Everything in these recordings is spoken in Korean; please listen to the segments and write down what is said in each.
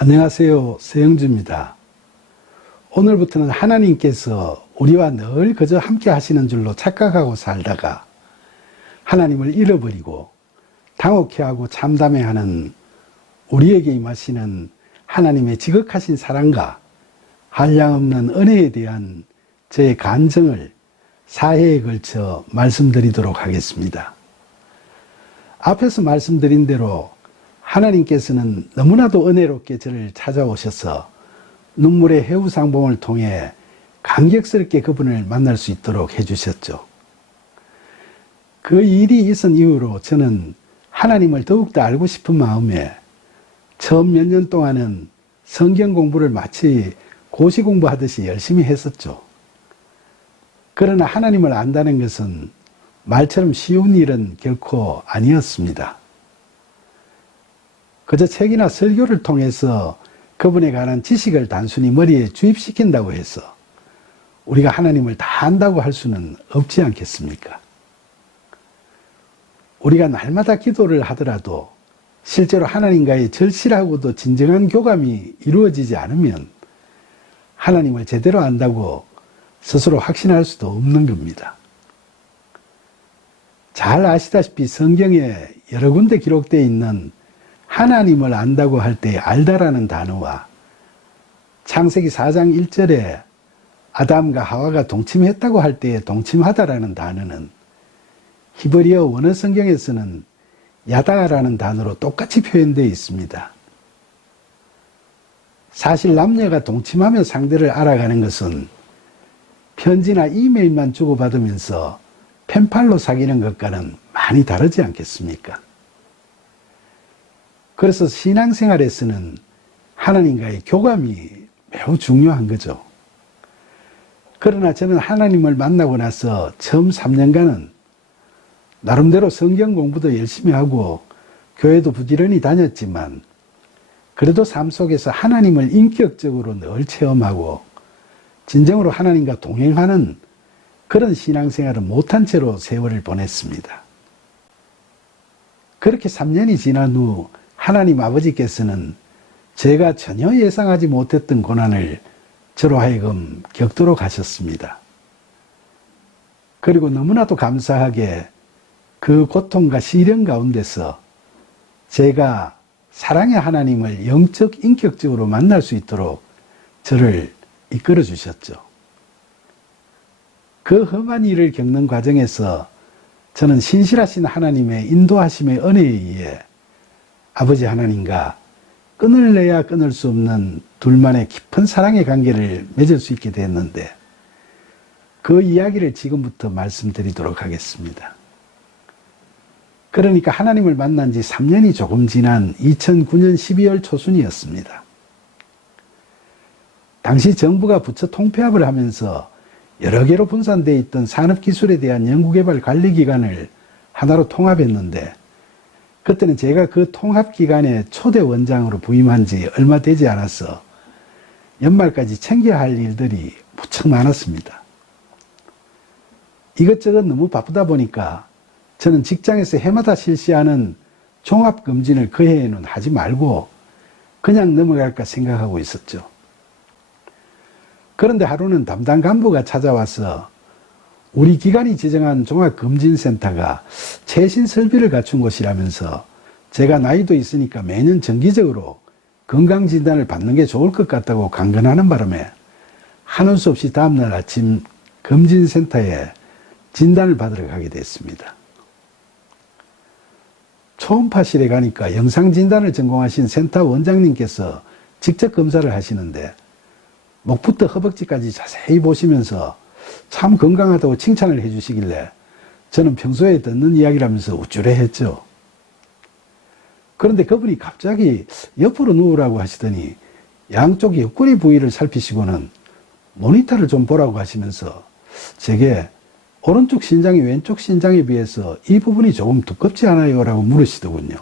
안녕하세요. 서영주입니다. 오늘부터는 하나님께서 우리와 늘 그저 함께 하시는 줄로 착각하고 살다가 하나님을 잃어버리고 당혹해하고 참담해하는 우리에게 임하시는 하나님의 지극하신 사랑과 한량없는 은혜에 대한 저의 간증을 4회에 걸쳐 말씀드리도록 하겠습니다. 앞에서 말씀드린 대로 하나님께서는 너무나도 은혜롭게 저를 찾아오셔서 눈물의 해우상봉을 통해 감격스럽게 그분을 만날 수 있도록 해주셨죠. 그 일이 있은 이후로 저는 하나님을 더욱더 알고 싶은 마음에 처음 몇 년 동안은 성경 공부를 마치 고시 공부하듯이 열심히 했었죠. 그러나 하나님을 안다는 것은 말처럼 쉬운 일은 결코 아니었습니다. 그저 책이나 설교를 통해서 그분에 관한 지식을 단순히 머리에 주입시킨다고 해서 우리가 하나님을 다 안다고 할 수는 없지 않겠습니까? 우리가 날마다 기도를 하더라도 실제로 하나님과의 절실하고도 진정한 교감이 이루어지지 않으면 하나님을 제대로 안다고 스스로 확신할 수도 없는 겁니다. 잘 아시다시피 성경에 여러 군데 기록되어 있는 하나님을 안다고 할 때 알다라는 단어와 창세기 4장 1절에 아담과 하와가 동침했다고 할 때의 동침하다라는 단어는 히브리어 원어 성경에서는 야다라는 단어로 똑같이 표현되어 있습니다. 사실 남녀가 동침하며 상대를 알아가는 것은 편지나 이메일만 주고받으면서 펜팔로 사귀는 것과는 많이 다르지 않겠습니까? 그래서 신앙생활에서는 하나님과의 교감이 매우 중요한 거죠. 그러나 저는 하나님을 만나고 나서 처음 3년간은 나름대로 성경 공부도 열심히 하고 교회도 부지런히 다녔지만 그래도 삶 속에서 하나님을 인격적으로 늘 체험하고 진정으로 하나님과 동행하는 그런 신앙생활을 못한 채로 세월을 보냈습니다. 그렇게 3년이 지난 후 하나님 아버지께서는 제가 전혀 예상하지 못했던 고난을 저로 하여금 겪도록 하셨습니다. 그리고 너무나도 감사하게 그 고통과 시련 가운데서 제가 사랑의 하나님을 영적 인격적으로 만날 수 있도록 저를 이끌어 주셨죠. 그 험한 일을 겪는 과정에서 저는 신실하신 하나님의 인도하심의 은혜에 의해 아버지 하나님과 끊을래야 끊을 수 없는 둘만의 깊은 사랑의 관계를 맺을 수 있게 됐는데 그 이야기를 지금부터 말씀드리도록 하겠습니다. 그러니까 하나님을 만난 지 3년이 조금 지난 2009년 12월 초순이었습니다. 당시 정부가 부처 통폐합을 하면서 여러 개로 분산되어 있던 산업기술에 대한 연구개발 관리기관을 하나로 통합했는데 그때는 제가 그 통합기관의 초대 원장으로 부임한 지 얼마 되지 않아서 연말까지 챙겨야 할 일들이 무척 많았습니다. 이것저것 너무 바쁘다 보니까 저는 직장에서 해마다 실시하는 종합검진을 그 해에는 하지 말고 그냥 넘어갈까 생각하고 있었죠. 그런데 하루는 담당 간부가 찾아와서 우리 기관이 지정한 종합검진센터가 최신 설비를 갖춘 곳이라면서 제가 나이도 있으니까 매년 정기적으로 건강진단을 받는 게 좋을 것 같다고 강권하는 바람에 하는 수 없이 다음날 아침 검진센터에 진단을 받으러 가게 됐습니다. 초음파실에 가니까 영상진단을 전공하신 센터 원장님께서 직접 검사를 하시는데 목부터 허벅지까지 자세히 보시면서 참 건강하다고 칭찬을 해주시길래 저는 평소에 듣는 이야기라면서 우쭐해했죠. 그런데 그분이 갑자기 옆으로 누우라고 하시더니 양쪽 옆구리 부위를 살피시고는 모니터를 좀 보라고 하시면서 제게 오른쪽 신장이 왼쪽 신장에 비해서 이 부분이 조금 두껍지 않아요? 라고 물으시더군요.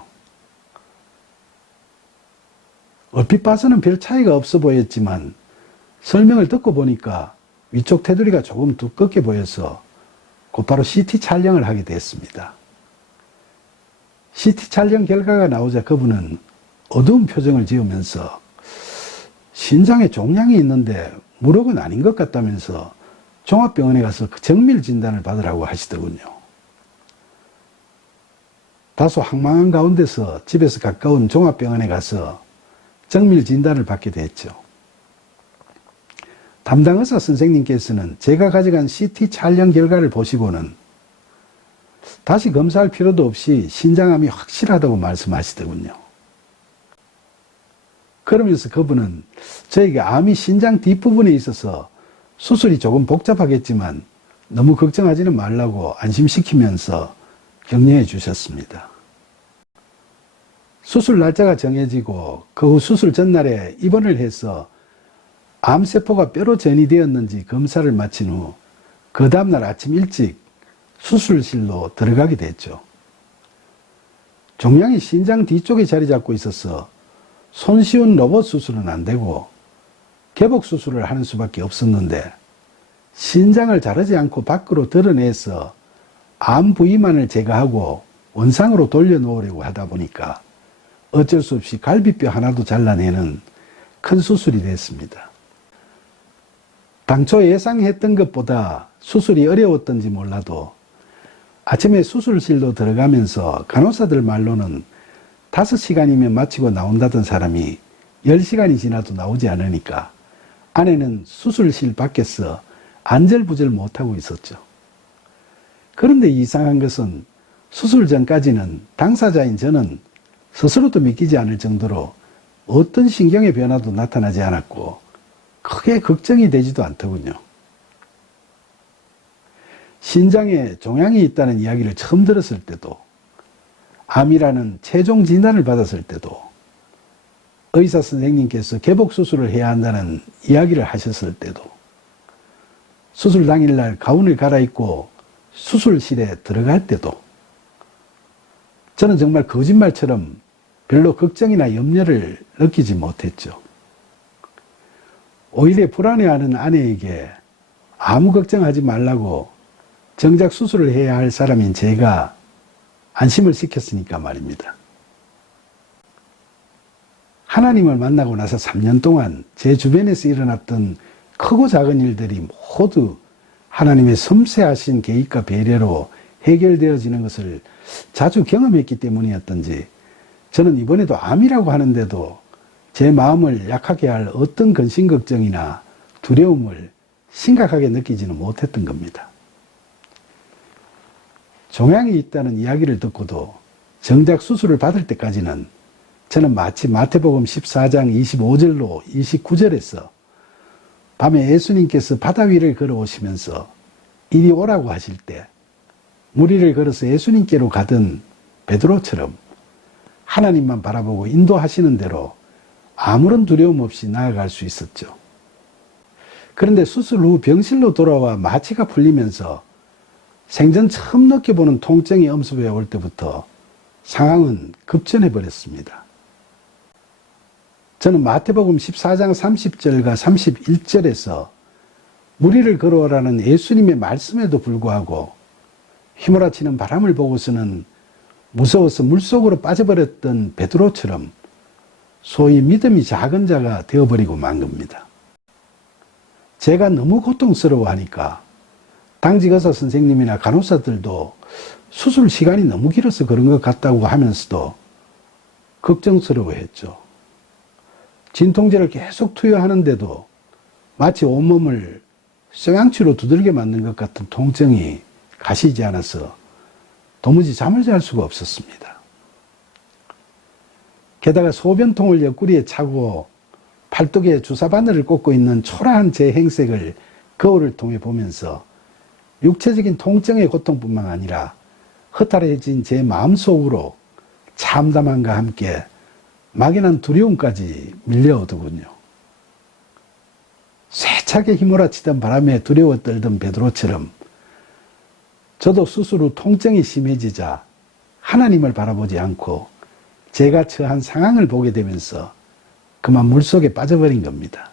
얼핏 봐서는 별 차이가 없어 보였지만 설명을 듣고 보니까 위쪽 테두리가 조금 두껍게 보여서 곧바로 CT 촬영을 하게 됐습니다. CT 촬영 결과가 나오자 그분은 어두운 표정을 지으면서 신장에 종양이 있는데 무력은 아닌 것 같다면서 종합병원에 가서 그 정밀 진단을 받으라고 하시더군요. 다소 황망한 가운데서 집에서 가까운 종합병원에 가서 정밀 진단을 받게 됐죠. 담당 의사 선생님께서는 제가 가져간 CT 촬영 결과를 보시고는 다시 검사할 필요도 없이 신장암이 확실하다고 말씀하시더군요. 그러면서 그분은 저에게 암이 신장 뒷부분에 있어서 수술이 조금 복잡하겠지만 너무 걱정하지는 말라고 안심시키면서 격려해 주셨습니다. 수술 날짜가 정해지고 그 후 수술 전날에 입원을 해서 암세포가 뼈로 전이되었는지 검사를 마친 후 그 다음날 아침 일찍 수술실로 들어가게 됐죠. 종양이 신장 뒤쪽에 자리 잡고 있어서 손쉬운 로봇 수술은 안 되고 개복 수술을 하는 수밖에 없었는데 신장을 자르지 않고 밖으로 드러내서 암 부위만을 제거하고 원상으로 돌려놓으려고 하다 보니까 어쩔 수 없이 갈비뼈 하나도 잘라내는 큰 수술이 됐습니다. 당초 예상했던 것보다 수술이 어려웠던지 몰라도 아침에 수술실로 들어가면서 간호사들 말로는 5시간이면 마치고 나온다던 사람이 10시간이 지나도 나오지 않으니까 아내는 수술실 밖에서 안절부절 못하고 있었죠. 그런데 이상한 것은 수술 전까지는 당사자인 저는 스스로도 믿기지 않을 정도로 어떤 신경의 변화도 나타나지 않았고 크게 걱정이 되지도 않더군요. 신장에 종양이 있다는 이야기를 처음 들었을 때도, 암이라는 최종 진단을 받았을 때도, 의사 선생님께서 개복 수술을 해야 한다는 이야기를 하셨을 때도, 수술 당일날 가운을 갈아입고 수술실에 들어갈 때도 저는 정말 거짓말처럼 별로 걱정이나 염려를 느끼지 못했죠. 오히려 불안해하는 아내에게 아무 걱정하지 말라고 정작 수술을 해야 할 사람인 제가 안심을 시켰으니까 말입니다. 하나님을 만나고 나서 3년 동안 제 주변에서 일어났던 크고 작은 일들이 모두 하나님의 섬세하신 계획과 배려로 해결되어지는 것을 자주 경험했기 때문이었던지 저는 이번에도 암이라고 하는데도 제 마음을 약하게 할 어떤 근심 걱정이나 두려움을 심각하게 느끼지는 못했던 겁니다. 종양이 있다는 이야기를 듣고도 정작 수술을 받을 때까지는 저는 마치 마태복음 14장 25절로 29절에서 밤에 예수님께서 바다 위를 걸어오시면서 이리 오라고 하실 때 물 위를 걸어서 예수님께로 가던 베드로처럼 하나님만 바라보고 인도하시는 대로 아무런 두려움 없이 나아갈 수 있었죠. 그런데 수술 후 병실로 돌아와 마취가 풀리면서 생전 처음 느껴보는 통증이 엄습해 올 때부터 상황은 급전해 버렸습니다. 저는 마태복음 14장 30절과 31절에서 물 위를 걸어오라는 예수님의 말씀에도 불구하고 휘몰아치는 바람을 보고서는 무서워서 물속으로 빠져버렸던 베드로처럼 소위 믿음이 작은 자가 되어버리고 만 겁니다. 제가 너무 고통스러워하니까 당직 의사 선생님이나 간호사들도 수술 시간이 너무 길어서 그런 것 같다고 하면서도 걱정스러워했죠. 진통제를 계속 투여하는데도 마치 온몸을 쇠양치로 두들겨 맞는 것 같은 통증이 가시지 않아서 도무지 잠을 잘 수가 없었습니다. 게다가 소변통을 옆구리에 차고 팔뚝에 주사바늘을 꽂고 있는 초라한 제 행색을 거울을 통해 보면서 육체적인 통증의 고통뿐만 아니라 허탈해진 제 마음속으로 참담함과 함께 막연한 두려움까지 밀려오더군요. 세차게 휘몰아치던 바람에 두려워 떨던 베드로처럼 저도 수술 후 통증이 심해지자 하나님을 바라보지 않고 제가 처한 상황을 보게 되면서 그만 물속에 빠져버린 겁니다.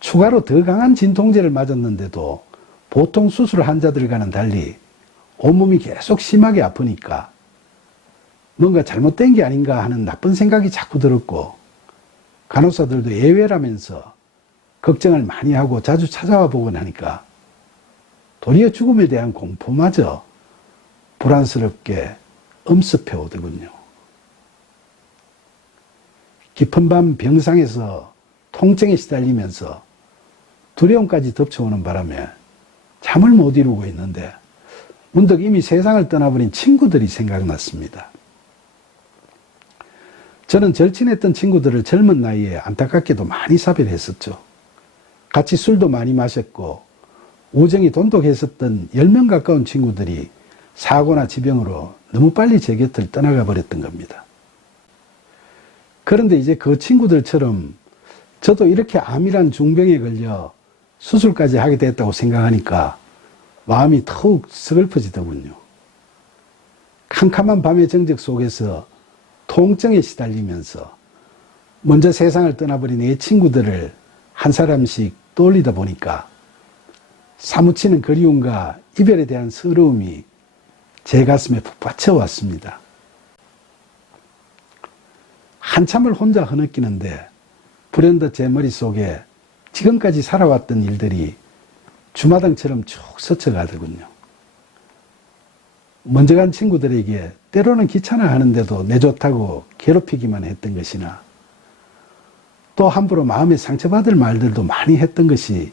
추가로 더 강한 진통제를 맞았는데도 보통 수술 환자들과는 달리 온몸이 계속 심하게 아프니까 뭔가 잘못된 게 아닌가 하는 나쁜 생각이 자꾸 들었고, 간호사들도 예외라면서 걱정을 많이 하고 자주 찾아와 보곤 하니까 도리어 죽음에 대한 공포마저 불안스럽게 엄습해 오더군요. 깊은 밤 병상에서 통증에 시달리면서 두려움까지 덮쳐오는 바람에 잠을 못 이루고 있는데 문득 이미 세상을 떠나버린 친구들이 생각났습니다. 저는 절친했던 친구들을 젊은 나이에 안타깝게도 많이 사별했었죠. 같이 술도 많이 마셨고 우정이 돈독했었던 10명 가까운 친구들이 사고나 지병으로 너무 빨리 제 곁을 떠나가 버렸던 겁니다. 그런데 이제 그 친구들처럼 저도 이렇게 암이란 중병에 걸려 수술까지 하게 됐다고 생각하니까 마음이 더욱 서글퍼지더군요. 캄캄한 밤의 정적 속에서 통증에 시달리면서 먼저 세상을 떠나버린 내 친구들을 한 사람씩 떠올리다 보니까 사무치는 그리움과 이별에 대한 서러움이 제 가슴에 푹 받쳐왔습니다. 한참을 혼자 흐느끼는데 불현듯 제 머릿속에 지금까지 살아왔던 일들이 주마등처럼 쭉 스쳐가더군요. 먼저 간 친구들에게 때로는 귀찮아 하는데도 내 좋다고 괴롭히기만 했던 것이나 또 함부로 마음에 상처받을 말들도 많이 했던 것이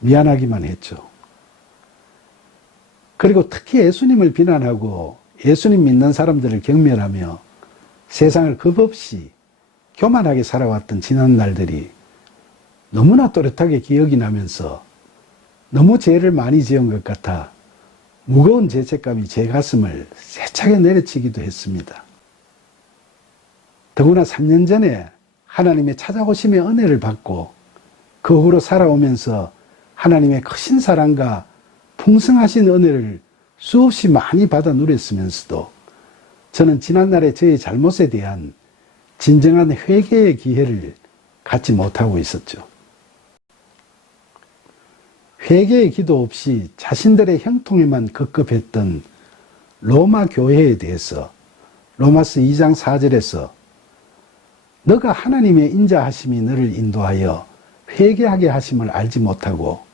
미안하기만 했죠. 그리고 특히 예수님을 비난하고 예수님 믿는 사람들을 경멸하며 세상을 겁없이 교만하게 살아왔던 지난 날들이 너무나 또렷하게 기억이 나면서 너무 죄를 많이 지은 것 같아 무거운 죄책감이 제 가슴을 세차게 내려치기도 했습니다. 더구나 3년 전에 하나님의 찾아오심의 은혜를 받고 그 후로 살아오면서 하나님의 크신 사랑과 풍성하신 은혜를 수없이 많이 받아 누렸으면서도 저는 지난날의 저의 잘못에 대한 진정한 회개의 기회를 갖지 못하고 있었죠. 회개의 기도 없이 자신들의 형통에만 급급했던 로마 교회에 대해서 로마서 2장 4절에서 너가 하나님의 인자하심이 너를 인도하여 회개하게 하심을 알지 못하고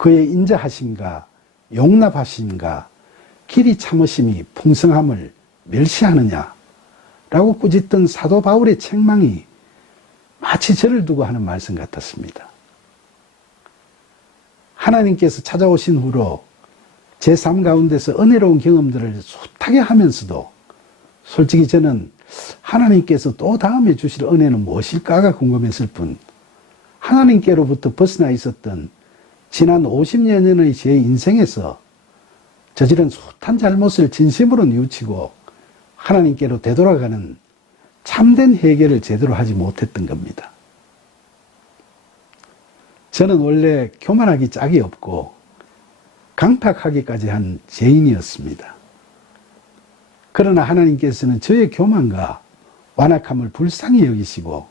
그의 인자하심과 용납하심과 길이 참으심이 풍성함을 멸시하느냐 라고 꾸짖던 사도 바울의 책망이 마치 저를 두고 하는 말씀 같았습니다. 하나님께서 찾아오신 후로 제 삶 가운데서 은혜로운 경험들을 숱하게 하면서도 솔직히 저는 하나님께서 또 다음에 주실 은혜는 무엇일까가 궁금했을 뿐 하나님께로부터 벗어나 있었던 지난 50여 년의 제 인생에서 저지른 숱한 잘못을 진심으로 뉘우치고 하나님께로 되돌아가는 참된 회개를 제대로 하지 못했던 겁니다. 저는 원래 교만하기 짝이 없고 강팍하기까지 한 죄인이었습니다. 그러나 하나님께서는 저의 교만과 완악함을 불쌍히 여기시고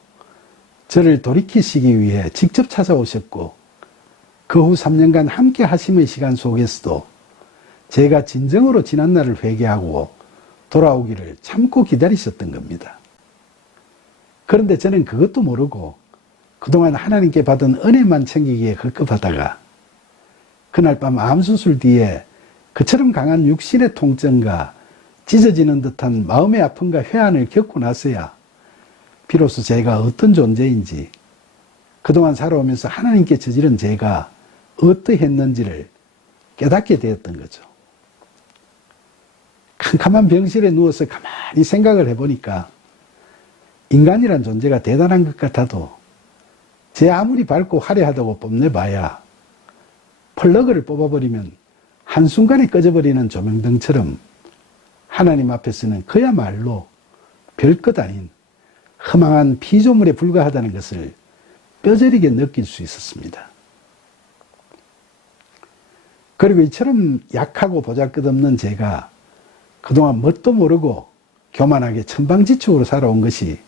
저를 돌이키시기 위해 직접 찾아오셨고 그 후 3년간 함께 하심의 시간 속에서도 제가 진정으로 지난날을 회개하고 돌아오기를 참고 기다리셨던 겁니다. 그런데 저는 그것도 모르고 그동안 하나님께 받은 은혜만 챙기기에 급급하다가 그날 밤 암수술 뒤에 그처럼 강한 육신의 통증과 찢어지는 듯한 마음의 아픔과 회한을 겪고 나서야 비로소 제가 어떤 존재인지 그동안 살아오면서 하나님께 저지른 죄가 어떠했는지를 깨닫게 되었던 거죠. 캄캄한 병실에 누워서 가만히 생각을 해보니까 인간이란 존재가 대단한 것 같아도 제 아무리 밝고 화려하다고 뽐내봐야 플러그를 뽑아버리면 한순간에 꺼져버리는 조명등처럼 하나님 앞에서는 그야말로 별것 아닌 허망한 피조물에 불과하다는 것을 뼈저리게 느낄 수 있었습니다. 그리고 이처럼 약하고 보잘것없는 제가 그동안 뭣도 모르고 교만하게 천방지축으로 살아온 것이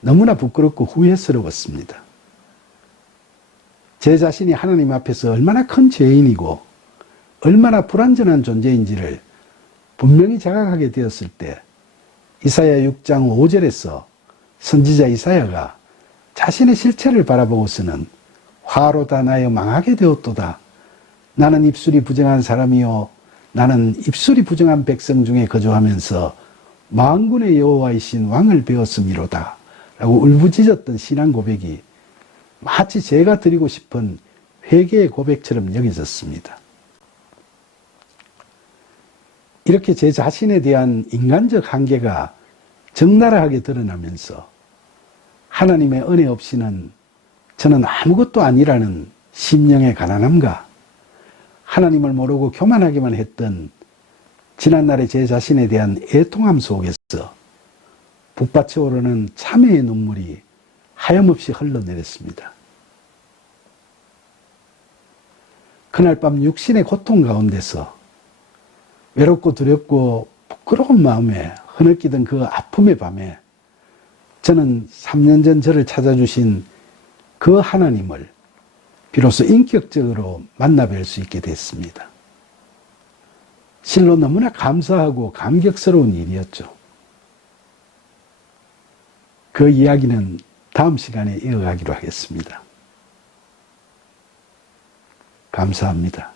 너무나 부끄럽고 후회스러웠습니다. 제 자신이 하나님 앞에서 얼마나 큰 죄인이고 얼마나 불완전한 존재인지를 분명히 자각하게 되었을 때 이사야 6장 5절에서 선지자 이사야가 자신의 실체를 바라보고서는 화로다 나여 망하게 되었도다. 나는 입술이 부정한 사람이요 나는 입술이 부정한 백성 중에 거주하면서 만군의 여호와이신 왕을 배웠음이로다 라고 울부짖었던 신앙 고백이 마치 제가 드리고 싶은 회개의 고백처럼 여겨졌습니다. 이렇게 제 자신에 대한 인간적 한계가 적나라하게 드러나면서 하나님의 은혜 없이는 저는 아무것도 아니라는 심령의 가난함과 하나님을 모르고 교만하기만 했던 지난날의 제 자신에 대한 애통함 속에서 북받쳐 오르는 참회의 눈물이 하염없이 흘러내렸습니다. 그날 밤 육신의 고통 가운데서 외롭고 두렵고 부끄러운 마음에 흐느끼던 그 아픔의 밤에 저는 3년 전 저를 찾아주신 그 하나님을 비로소 인격적으로 만나뵐 수 있게 됐습니다. 실로 너무나 감사하고 감격스러운 일이었죠. 그 이야기는 다음 시간에 이어가기로 하겠습니다. 감사합니다.